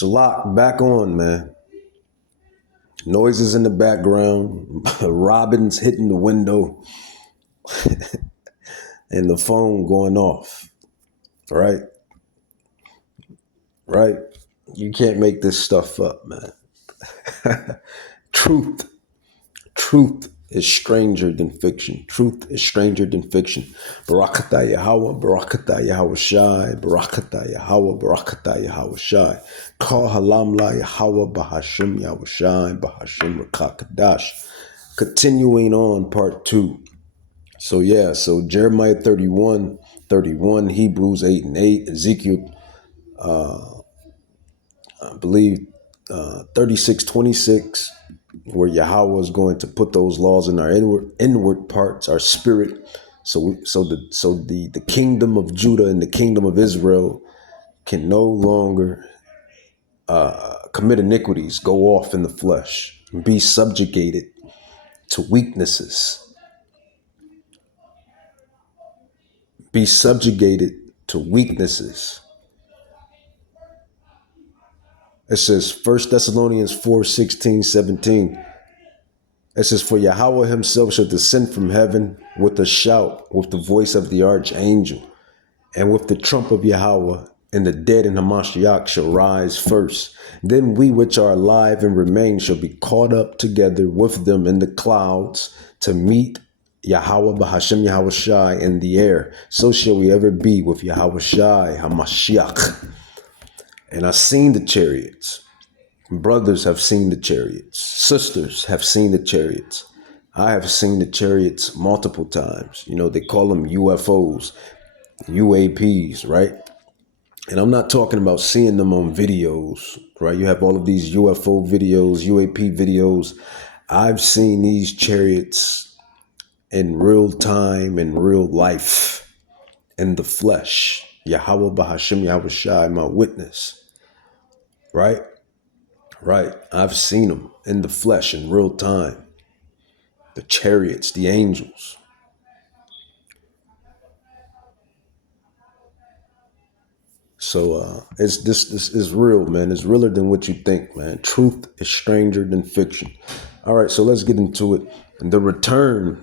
Shalak, back on, man. Noises in the background, robins hitting the window, and the phone going off. Right? Right? You can't make this stuff up, man. Truth. Truth is stranger than fiction. Truth is stranger than fiction. Barakatah Yahawah, Barakatah Yahawahshai, Barakatah Yahawah, Barakatah Yahawahshai. Call Halamla Yahawah, Bahashim Yahawahshai, Bahashim Rakakadash. Continuing on part 2. So Jeremiah 31, Hebrews 8 and 8, Ezekiel, I believe 36:26, where Yahweh is going to put those laws in our inward parts, our spirit. So the kingdom of Judah and the kingdom of Israel can no longer commit iniquities, go off in the flesh, and be subjugated to weaknesses, be subjugated to weaknesses. It says 1 Thessalonians 4:16-17. It says, for Yahweh himself shall descend from heaven with a shout, with the voice of the archangel, and with the trump of Yahweh, and the dead in Hamashiach shall rise first. Then we which are alive and remain shall be caught up together with them in the clouds to meet Yahweh Bahashim Yahawahshai in the air. So shall we ever be with Yahawahshai Hamashiach. And I've seen the chariots. Brothers have seen the chariots. Sisters have seen the chariots. I have seen the chariots multiple times. You know, they call them UFOs, UAPs, right? And I'm not talking about seeing them on videos, right? You have all of these UFO videos, UAP videos. I've seen these chariots in real time, in real life, in the flesh. Yahweh Bahashim Yahawahshai, my witness, right? Right. I've seen them in the flesh in real time. The chariots, the angels. So this is real, man. It's realer than what you think, man. Truth is stranger than fiction. All right, so let's get into it. The return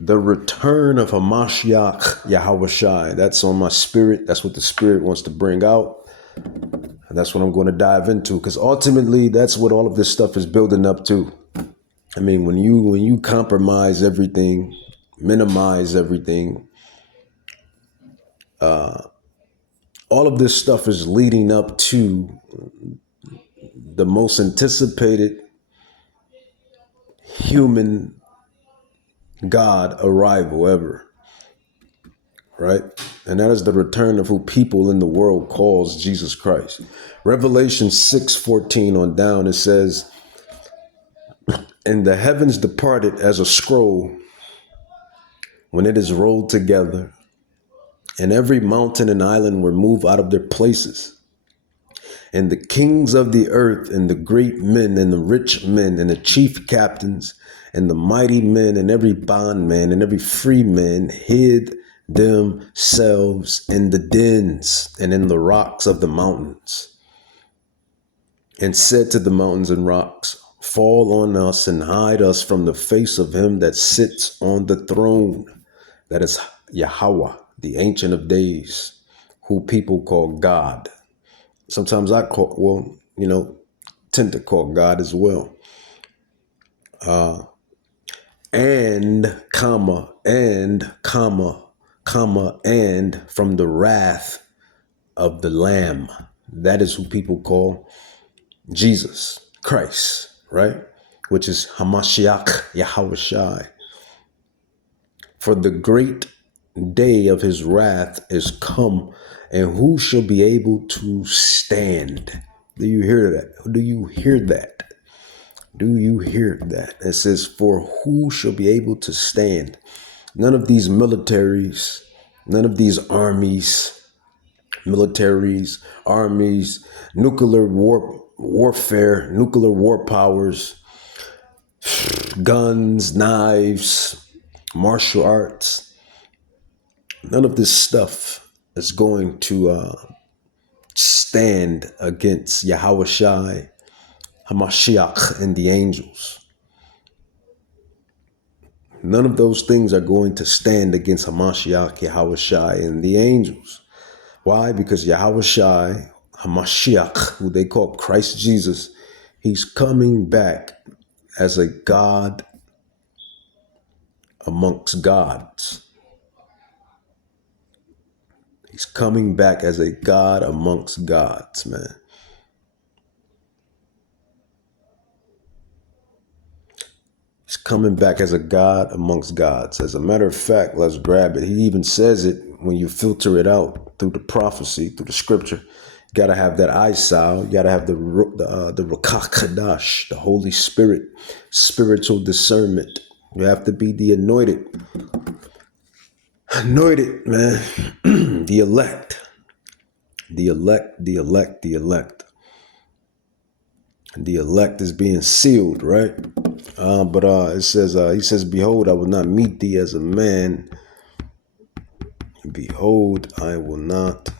of Hamashiach Yahawahshai. That's on my spirit. That's what the spirit wants to bring out. And that's what I'm going to dive into, because ultimately that's what all of this stuff is building up to. I mean, when you compromise everything, minimize everything, all of this stuff is leading up to the most anticipated human God arrival ever, right? And that is the return of who people in the world calls Jesus Christ. Revelation 6:14 on down, it says, and the heavens departed as a scroll when it is rolled together, and every mountain and island were moved out of their places. And the kings of the earth, and the great men, and the rich men, and the chief captains, and the mighty men, and every bondman, and every free man hid themselves in the dens and in the rocks of the mountains, and said to the mountains and rocks, fall on us and hide us from the face of him that sits on the throne. That is Yahweh, the Ancient of Days, who people call God. Sometimes I tend to call God as well. And from the wrath of the Lamb. That is who people call Jesus Christ, right? Which is Hamashiach Yahawahshai. For the great day of his wrath is come, and who shall be able to stand? Do you hear that? Do you hear that? Do you hear that? It says, for who shall be able to stand? None of these militaries, none of these armies, nuclear warfare, nuclear war powers, guns, knives, martial arts. None of this stuff is going to stand against Yahawahshai, Hamashiach, and the angels. None of those things are going to stand against Hamashiach, Yahawahshai, and the angels. Why? Because Yahawahshai, Hamashiach, who they call Christ Jesus, he's coming back as a God amongst gods. He's coming back as a God amongst gods, man. He's coming back as a God amongst gods. As a matter of fact, let's grab it. He even says it when you filter it out through the prophecy, through the scripture. You got to have that Isal. You got to have the Ruach Kadash, the Holy Spirit, spiritual discernment. You have to be the anointed. Anointed, man. The elect. The elect, the elect, the elect. The elect is being sealed, right? But it says, he says, behold, I will not meet thee as a man. Behold, I will not.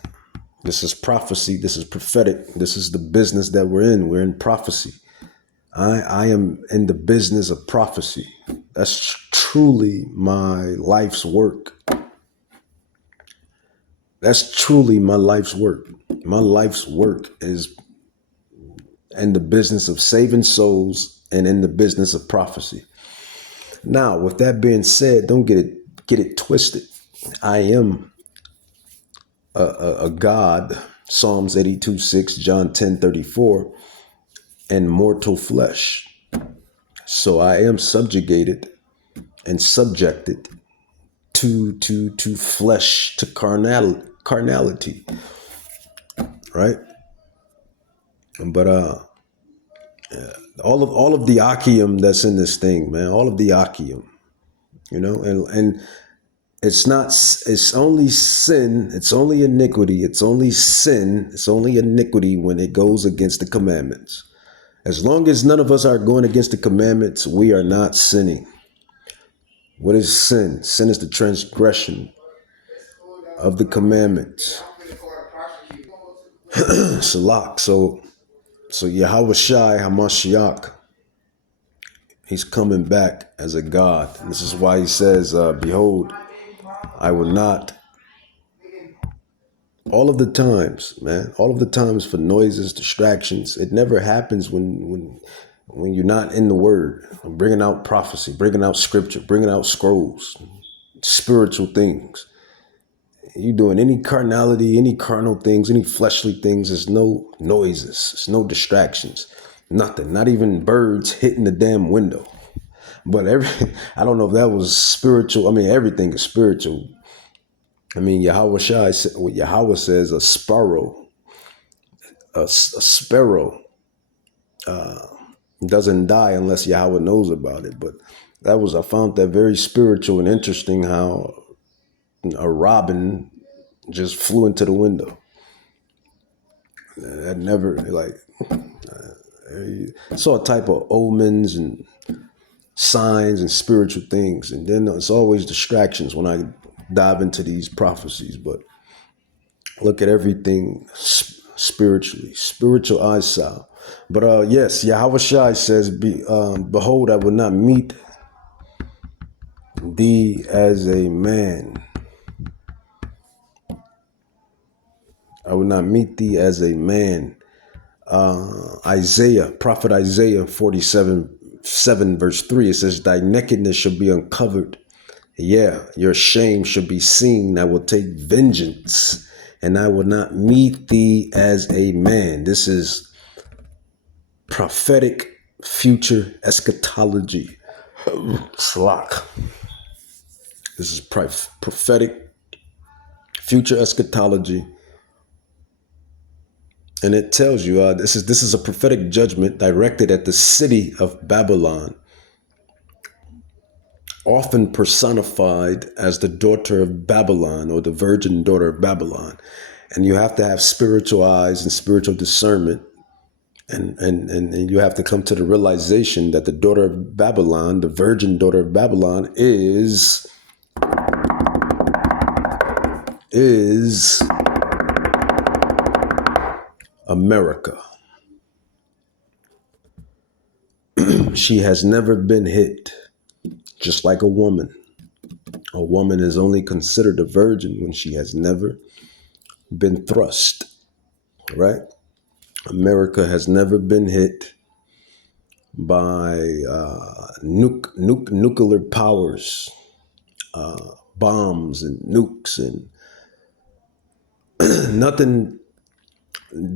This is prophecy. This is prophetic. This is the business that we're in. We're in prophecy. I am in the business of prophecy. That's truly my life's work. That's truly my life's work. My life's work is in the business of saving souls and in the business of prophecy. Now, with that being said, don't get it twisted. I am a God, Psalms 82:6, John 10:34, and mortal flesh. So I am subjugated and subjected to flesh, to carnality, right? But all of the Achium that's in this thing, man, all of the Achium, and it's only sin, it's only iniquity, it's only sin, it's only iniquity when it goes against the commandments. As long as none of us are going against the commandments, we are not sinning. What is sin? Sin is the transgression of the commandments. Salak. So Yahawahshai Hamashiach, he's coming back as a God. And this is why he says, behold, I will not. All of the times, man, all of the times for noises, distractions, it never happens when you're not in the word, bringing out prophecy, bringing out scripture, bringing out scrolls, spiritual things. You doing any carnality, any carnal things, any fleshly things, there's no noises, there's no distractions, nothing, not even birds hitting the damn window. But I don't know if that was spiritual. I mean, everything is spiritual. I mean, Yahawahshai, what Yahweh says, a sparrow doesn't die unless Yahweh knows about it. But I found that very spiritual and interesting, how a robin just flew into the window. That never, saw a type of omens and signs and spiritual things. And then it's always distractions when I dive into these prophecies. But look at everything spiritually, spiritual eyesight. But yes, Yahawahshai says, behold, I will not meet thee as a man. I will not meet thee as a man. Prophet Isaiah 47:7 verse 3, it says, thy nakedness shall be uncovered. Yeah, your shame shall be seen. I will take vengeance, and I will not meet thee as a man. This is prophetic future eschatology. Slack. This is prophetic future eschatology. And it tells you this is a prophetic judgment directed at the city of Babylon, often personified as the daughter of Babylon or the virgin daughter of Babylon. And you have to have spiritual eyes and spiritual discernment. And you have to come to the realization that the daughter of Babylon, the virgin daughter of Babylon, is America. She has never been hit, just like a woman. A woman is only considered a virgin when she has never been thrust, right? America has never been hit by nuclear powers, bombs and nukes, and nothing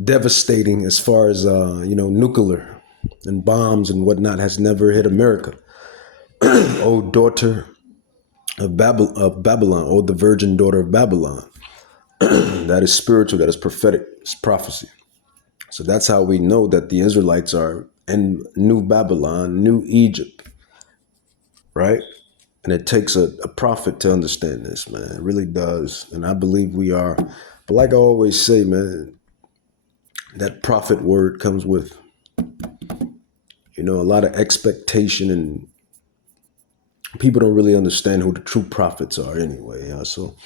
devastating as far as nuclear and bombs and whatnot has never hit America. O daughter of Babylon, O the virgin daughter of Babylon. That is spiritual, that is prophetic, it's prophecy. So that's how we know that the Israelites are in New Babylon, New Egypt, right? And it takes a prophet to understand this, man. It really does. And I believe we are. But like I always say, man, that prophet word comes with, a lot of expectation, and people don't really understand who the true prophets are anyway. So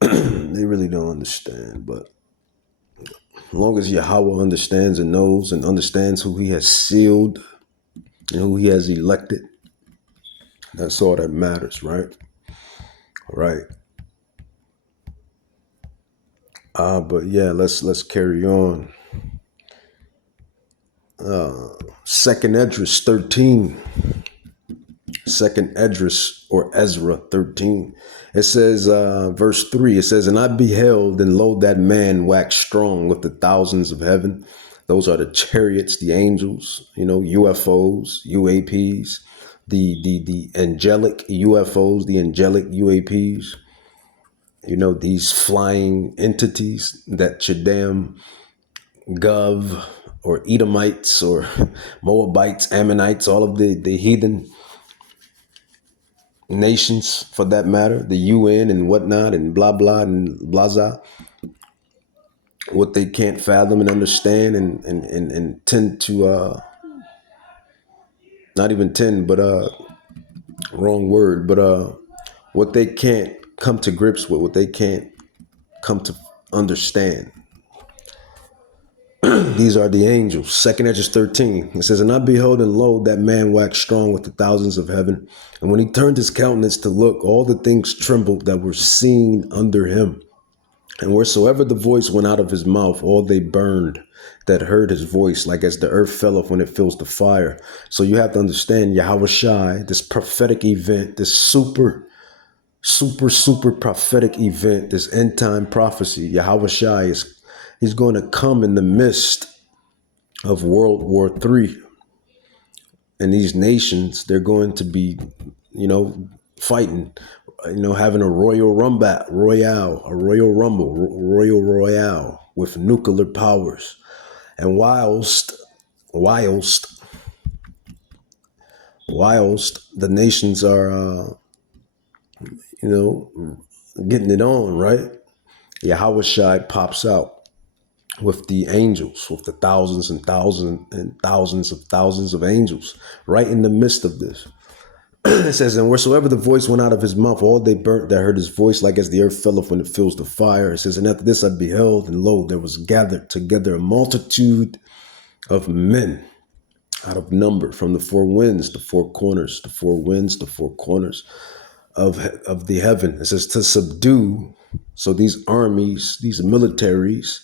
they really don't understand. But as long as Yahweh understands and knows and understands who he has sealed and who he has elected, that's all that matters, right? All right. But yeah, let's carry on. Second Esdras 13. Second Esdras or Ezra 13. It says, verse 3, it says, and I beheld, and lo, that man waxed strong with the thousands of heaven. Those are the chariots, the angels, UFOs, UAPs, the angelic UFOs, the angelic UAPs, these flying entities that your damn Gov or Edomites or Moabites, Ammonites, all of the heathen nations, for that matter, the UN and whatnot, and blah blah and blaza, what they can't fathom and understand, and tend to not even tend, but wrong word, but what they can't come to grips with, what they can't come to understand. These are the angels. Second Esdras 13. It says, and I beheld, and lo, that man waxed strong with the thousands of heaven. And when he turned his countenance to look, all the things trembled that were seen under him. And wheresoever the voice went out of his mouth, all they burned that heard his voice, like as the earth felleth when it fills the fire. So you have to understand Yahawahshai, this prophetic event, this super prophetic event, this end time prophecy. Yahawahshai he's going to come in the midst of World War III. And these nations, they're going to be, fighting, having a royal royale with nuclear powers. And whilst the nations are, getting it on, right? Yahawahshai pops out with the angels, with the thousands and thousands and thousands of angels, right in the midst of this. It says, and wheresoever the voice went out of his mouth, all they burnt that heard his voice, like as the earth felleth when it fills the fire. It says, and after this I beheld, and lo, there was gathered together a multitude of men out of number from the four winds, the four corners, the four winds, the four corners of the heaven. It says to subdue. So these armies, these militaries,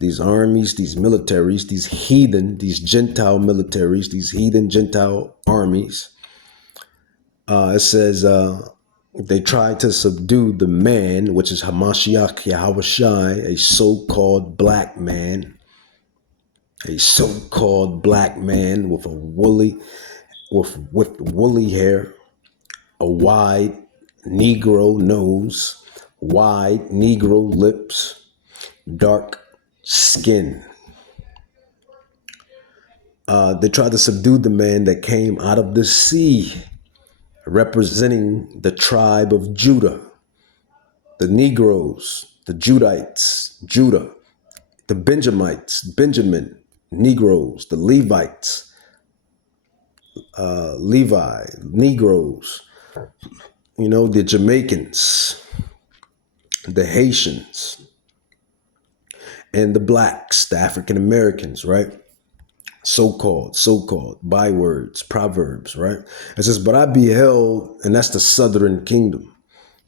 these militaries, these heathen, these Gentile militaries, these heathen Gentile armies. It says they tried to subdue the man, which is Hamashiach Yahawahshai, a so-called black man, with woolly hair, a wide Negro nose, wide Negro lips, dark skin. They tried to subdue the man that came out of the sea, representing the tribe of Judah, the Negroes, the Judites, Judah, the Benjamites, Benjamin, Negroes, the Levites, Levi, Negroes, the Jamaicans, the Haitians, and the blacks, the African Americans, right? So-called bywords, proverbs, right? It says, but I beheld, and that's the southern kingdom.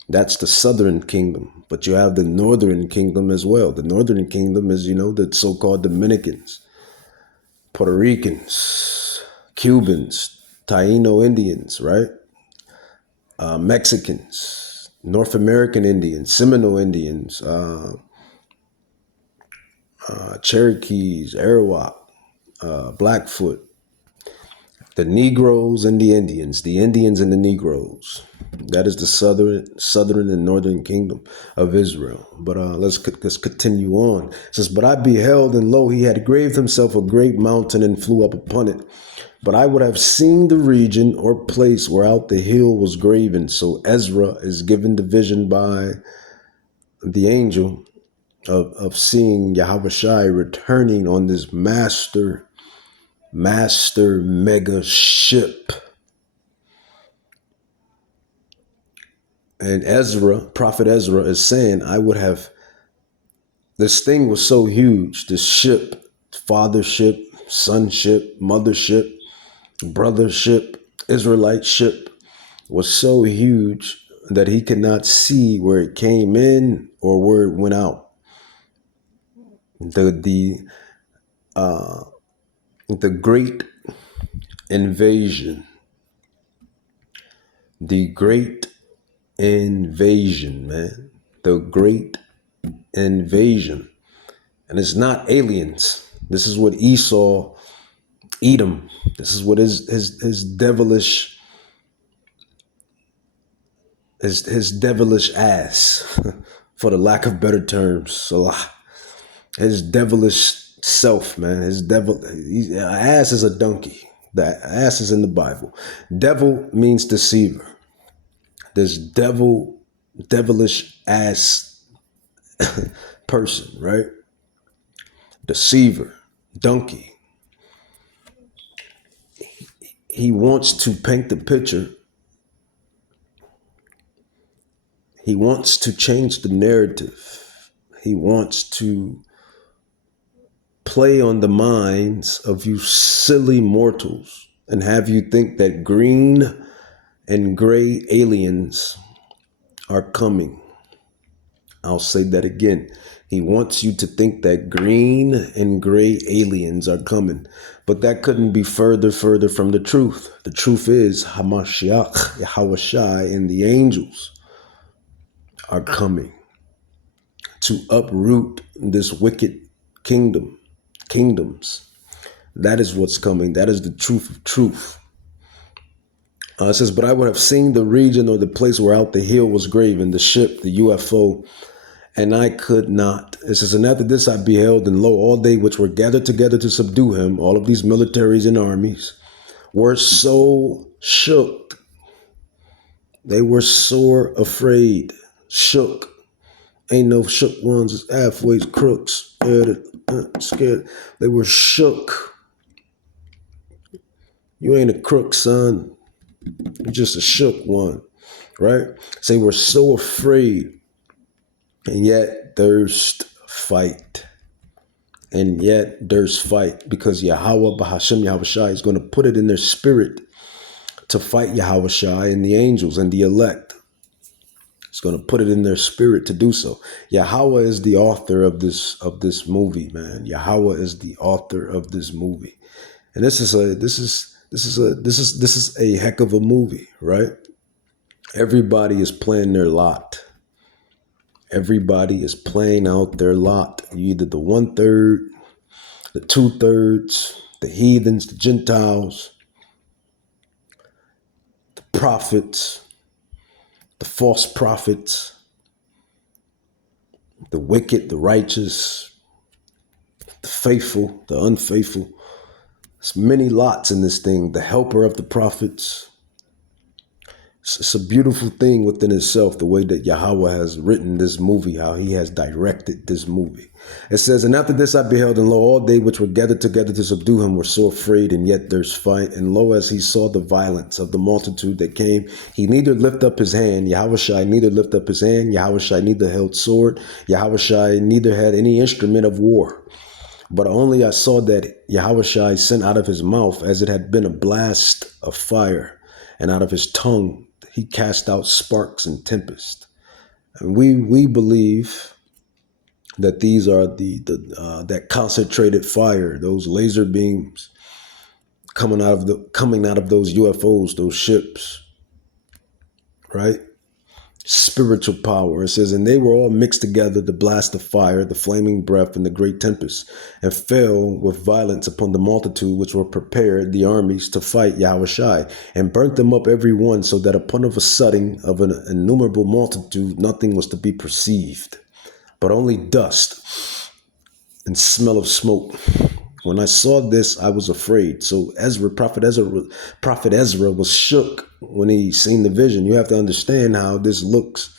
That's the southern kingdom. But you have the northern kingdom as well. The northern kingdom is, the so-called Dominicans, Puerto Ricans, Cubans, Taino Indians, right? Mexicans, North American Indians, Seminole Indians, Cherokees, Arawak, Blackfoot, the Negroes and the Indians and the Negroes. That is the southern and northern kingdom of Israel. But let's continue on. It says, but I beheld, and lo, he had graved himself a great mountain and flew up upon it. But I would have seen the region or place whereout the hill was graven. So Ezra is given the vision by the angel of seeing Yahawahshai returning on this master mega ship. And Prophet Ezra is saying, this thing was so huge, this ship, fathership, sonship, mothership, brothership, Israelite ship was so huge that he could not see where it came in or where it went out. The great invasion, man, the great invasion. And it's not aliens. This is what Edom, this is what his devilish ass, for the lack of better terms. So his devilish self, man, ass is a donkey. That ass is in the Bible. Devil means deceiver. This devilish ass person, right? Deceiver, donkey. He wants to paint the picture. He wants to change the narrative. He wants to play on the minds of you silly mortals and have you think that green and gray aliens are coming. I'll say that again. He wants you to think that green and gray aliens are coming. But that couldn't be further from the truth. The truth is Hamashiach, Yahawahshai, and the angels are coming to uproot this wicked kingdoms. That is what's coming. That is the truth of truth. It says, but I would have seen the region or the place where out the hill was graven, the ship, the UFO, and I could not. It says, and after this I beheld, and lo, all they which were gathered together to subdue him, all of these militaries and armies, were so shook. They were sore afraid, shook. Ain't no shook ones, it's halfway crooks, scared. They were shook. You ain't a crook, son. You're just a shook one, right? So they were so afraid, and yet durst fight. And yet durst fight, because Yahawahshai is going to put it in their spirit to fight Yahawahshai and the angels and the elect. It's going to put it in their spirit to do so. Yahweh is the author of this movie, man. Yahweh is the author of this movie, and this is a heck of a movie, right? Everybody is playing their lot. Everybody is playing out their lot. You either the 1/3, the 2/3, the heathens, the Gentiles, the prophets, the false prophets, the wicked, the righteous, the faithful, the unfaithful. There's many lots in this thing. The helper of the prophets. It's a beautiful thing within itself, the way that Yahweh has written this movie, how he has directed this movie. It says, and after this I beheld, and lo, all they which were gathered together to subdue him were so afraid, and yet there's fight. And lo, as he saw the violence of the multitude that came, he neither lift up his hand, Yahawahshai neither lift up his hand, Yahawahshai neither held sword, Yahawahshai neither had any instrument of war. But only I saw that Yahawahshai sent out of his mouth as it had been a blast of fire, and out of his tongue he cast out sparks and tempest. And we believe that these are that concentrated fire, those laser beams coming out of those UFOs, those ships, right? Spiritual power. It says, and they were all mixed together, the blast of fire, the flaming breath, and the great tempest, and fell with violence upon the multitude which were prepared, the armies, to fight Yahawahshai, and burnt them up every one, so that upon of a sudden of an innumerable multitude nothing was to be perceived, but only dust and smell of smoke. When I saw this, I was afraid. So Prophet Ezra was shook when he seen the vision. You have to understand how this looks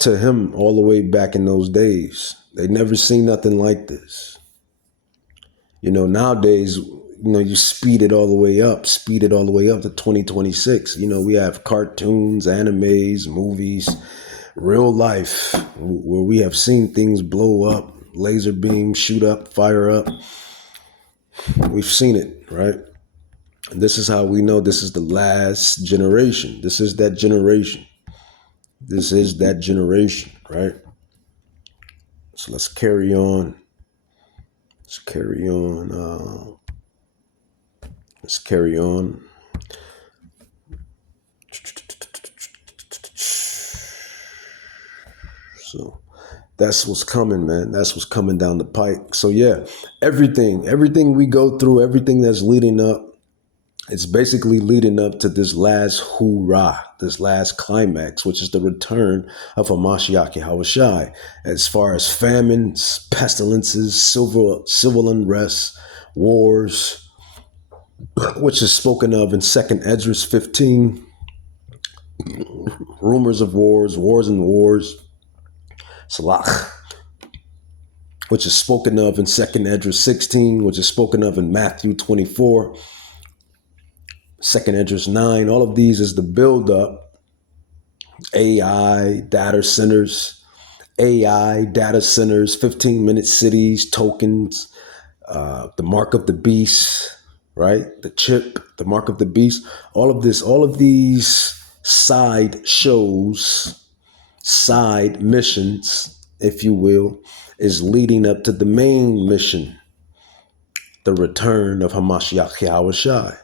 to him all the way back in those days. They never seen nothing like this. Nowadays, you speed it all the way up to 2026. We have cartoons, animes, movies, real life, where we have seen things blow up, laser beams shoot up, fire up. We've seen it, right? And this is how we know this is the last generation. This is that generation. This is that generation, right? So let's carry on. Let's carry on. So that's what's coming, man. That's what's coming down the pike. So yeah, everything we go through, everything that's leading up, it's basically leading up to this last hoorah, this last climax, which is the return of Hamashiach Yahawahshai. As far as famines, pestilences, civil unrest, wars, which is spoken of in 2nd Esdras 15, rumors of wars and wars, Salach, which is spoken of in 2nd Esdras 16, which is spoken of in Matthew 24, 2nd Esdras 9. All of these is the build-up. AI, data centers, 15-minute cities, tokens, the mark of the beast, right? The chip, the mark of the beast. All of these side shows, side missions, if you will, is leading up to the main mission, the return of Hamashiach Yahawahshai.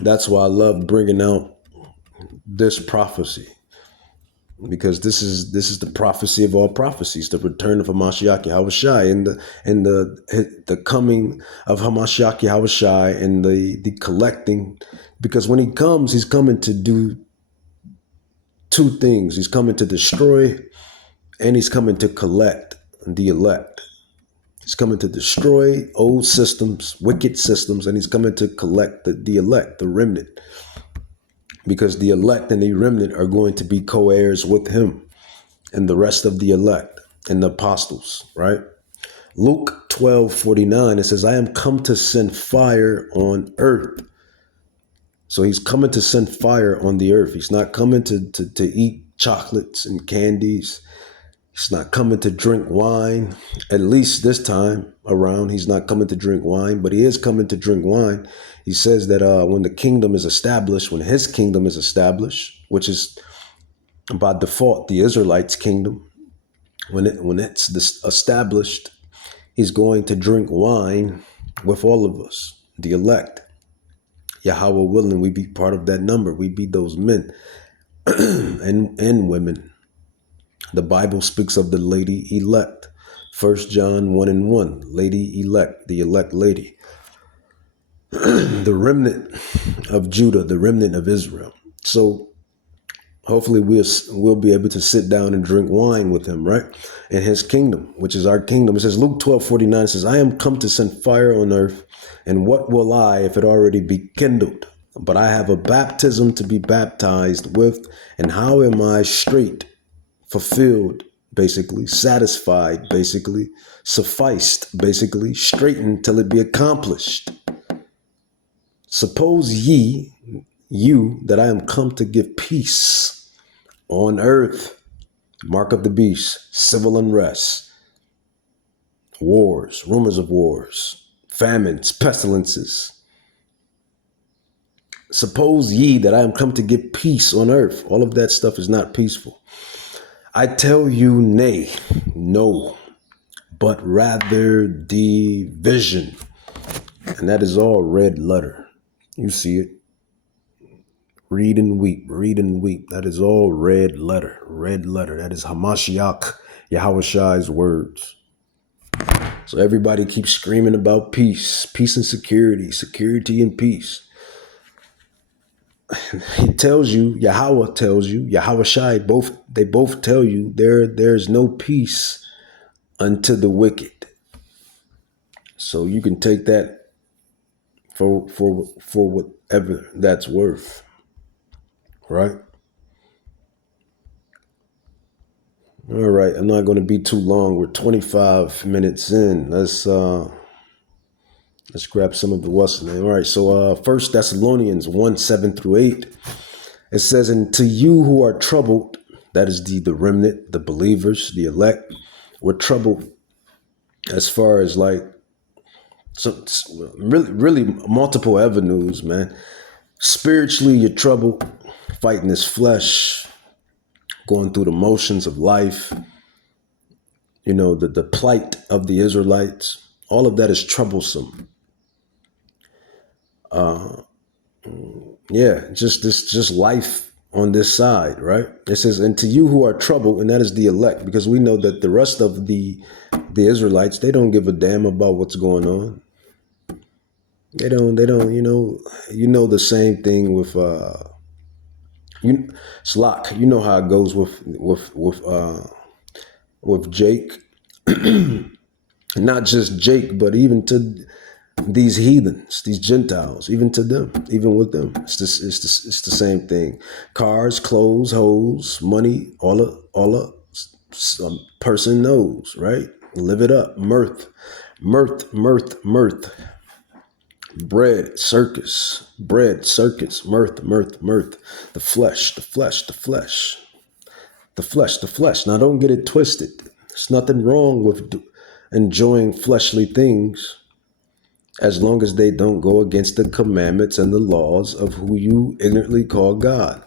That's why I love bringing out this prophecy, because this is the prophecy of all prophecies, the return of Hamashiach Yahawahshai, and the coming of Hamashiach Yahawahshai, and the collecting, because when he comes, he's coming to do two things. He's coming to destroy, and he's coming to collect the elect. He's coming to destroy old systems, wicked systems, and he's coming to collect the elect, the remnant. Because the elect and the remnant are going to be co-heirs with him and the rest of the elect and the apostles, right? Luke 12:49, it says, I am come to send fire on earth. So he's coming to send fire on the earth. He's not coming to eat chocolates and candies. He's not coming to drink wine. At least this time around, he's not coming to drink wine, but he is coming to drink wine. He says that when the kingdom is established, when his kingdom is established, which is by default the Israelites' kingdom, when it's established, he's going to drink wine with all of us, the elect. Yahweh willing, we be part of that number. We be those men and women. The Bible speaks of the lady elect. 1 John 1:1, lady elect, the elect lady. The remnant of Judah, the remnant of Israel. So hopefully we'll be able to sit down and drink wine with him, right? In his kingdom, which is our kingdom. It says, Luke 12:49 says, I am come to send fire on earth, and what will I if it already be kindled? but I have a baptism to be baptized with. And how am I straight, fulfilled, basically, satisfied, basically, sufficed, basically, straightened till it be accomplished? Suppose you, that I am come to give peace on earth, mark of the beast, civil unrest, wars, rumors of wars, famines, pestilences. Suppose ye that I am come to give peace on earth. All of that stuff is not peaceful. I tell you, nay, no, but rather division. And that is all red letter. You see it. Read and weep, read and weep. That is all red letter, red letter. That is Hamashiach, Yahawahshai's words. So everybody keeps screaming about peace, peace and security, security and peace. He tells you, Yahweh tells you, Yahawahshai, they both tell you there's no peace unto the wicked. So you can take that for whatever that's worth, right? All right, I'm not going to be too long. We're 25 minutes in. Let's grab some of the what's name. All right, so 1 Thessalonians 1:7-8. It says, and to you who are troubled, that is the remnant, the believers, the elect, we're troubled as far as like, so really multiple avenues, man. Spiritually, you're troubled, fighting this flesh, going through the motions of life, you know, the plight of the Israelites. All of that is troublesome. Just life on this side, right? It says, and to you who are troubled, and that is the elect, because we know that the rest of the Israelites, they don't give a damn about what's going on. They don't, you know the same thing with Slock. You know how it goes with Jake. Not just Jake, but even to these heathens, these Gentiles, even to them, even with them, it's the same thing. Cars, clothes, hoes, money, all a some person knows, right? Live it up. Mirth. Bread, circus, mirth. The flesh. Now don't get it twisted. There's nothing wrong with enjoying fleshly things, as long as they don't go against the commandments and the laws of who you ignorantly call God.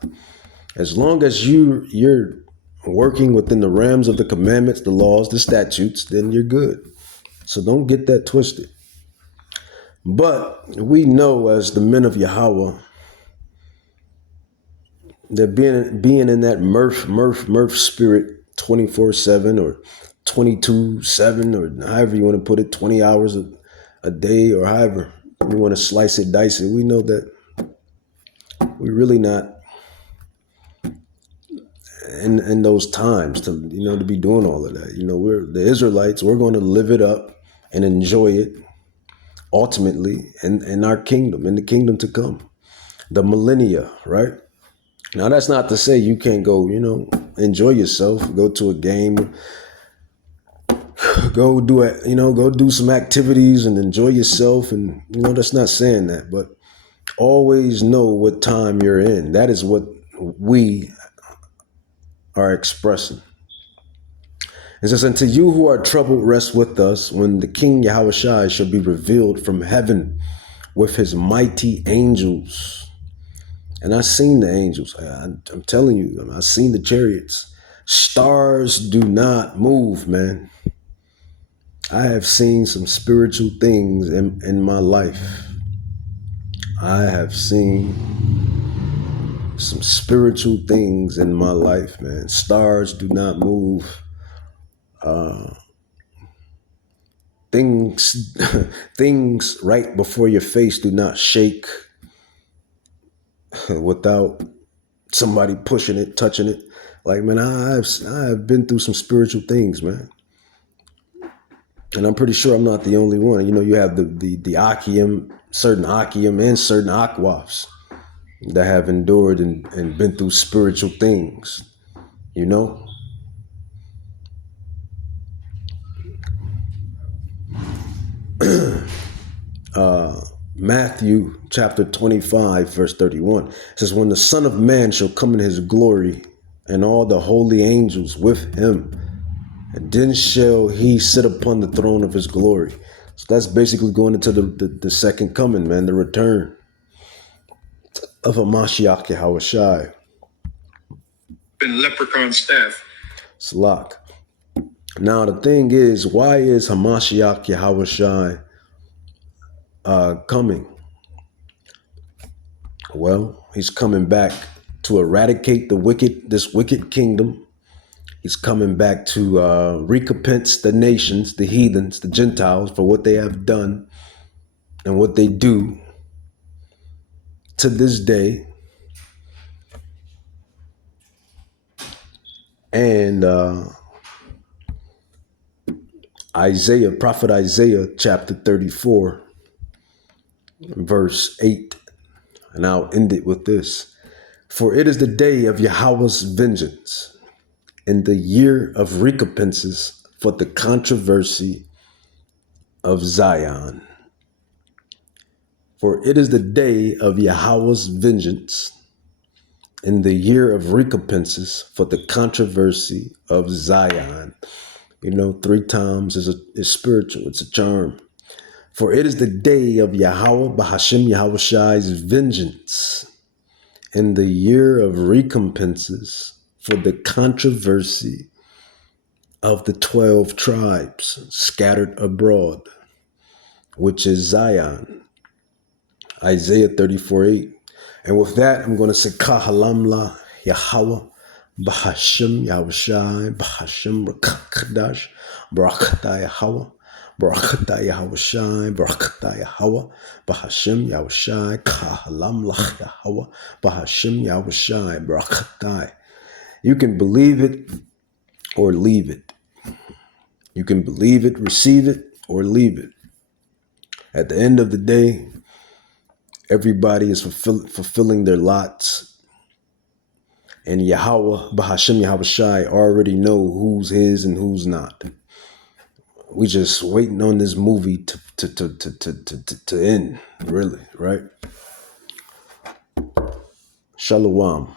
As long as you're working within the realms of the commandments, the laws, the statutes, then you're good. So don't get that twisted. But we know as the men of Yahweh that being in that mirth spirit 24/7 or 22/7 or however you want to put it, 20 hours a day or however you want to slice it, dice it. We know that we're really not in those times to be doing all of that. We're the Israelites. We're going to live it up and enjoy it ultimately in our kingdom, in the kingdom to come, the millennia, right? Now that's not to say you can't go, enjoy yourself, go to a game, go do some activities and enjoy yourself. And, that's not saying that, but always know what time you're in. That is what we are expressing. It says, and to you who are troubled, rest with us when the King Yahawahshai shall be revealed from heaven with his mighty angels. And I've seen the angels. I'm telling you, I've seen the chariots. Stars do not move, man. I have seen some spiritual things in my life. I have seen some spiritual things in my life, man. Stars do not move. Things right before your face do not shake without somebody pushing it, touching it. Like, man, I've been through some spiritual things, man. And I'm pretty sure I'm not the only one. You have the Akim, certain Akim and certain Akwafs. that have endured and been through spiritual things, you know? Matthew chapter 25, verse 31 says, when the Son of Man shall come in his glory and all the holy angels with him, and then shall he sit upon the throne of his glory. So that's basically going into the second coming, man, the return of a Mashiach Yahawahshai. Been leprechaun staff. Salak. Now the thing is, why is Hamashiach Yahawahshai coming? Well, he's coming back to eradicate this wicked kingdom. He's coming back to recompense the nations, the heathens, the Gentiles for what they have done and what they do to this day. And Prophet Isaiah chapter 34, verse 8. And I'll end it with this. For it is the day of Yahweh's vengeance, in the year of recompenses for the controversy of Zion. For it is the day of Yahweh's vengeance, in the year of recompenses for the controversy of Zion. You know, 3 times is spiritual. It's a charm. For it is the day of Yahawah Bahashim Yahawahshai's vengeance, in the year of recompenses for the controversy of the 12 tribes scattered abroad, which is Zion. Isaiah 34:8. And with that, I'm going to say Kahalamla Yahawah Bahashim Yahawahshai Bahashim Rakakadash Barakata Yahawah Barakata Yahawahshai Barakata Yahawah Bahashim Yahawahshai Kahalamla Yahawah Bahashim Yahawahshai Barakata. You can believe it or leave it. You can believe it, receive it, or leave it. At the end of the day, everybody is fulfilling their lots. And Yahawah, Bahashim Yahawahshai, already know who's his and who's not. We just waiting on this movie to end, really, right? Shalom.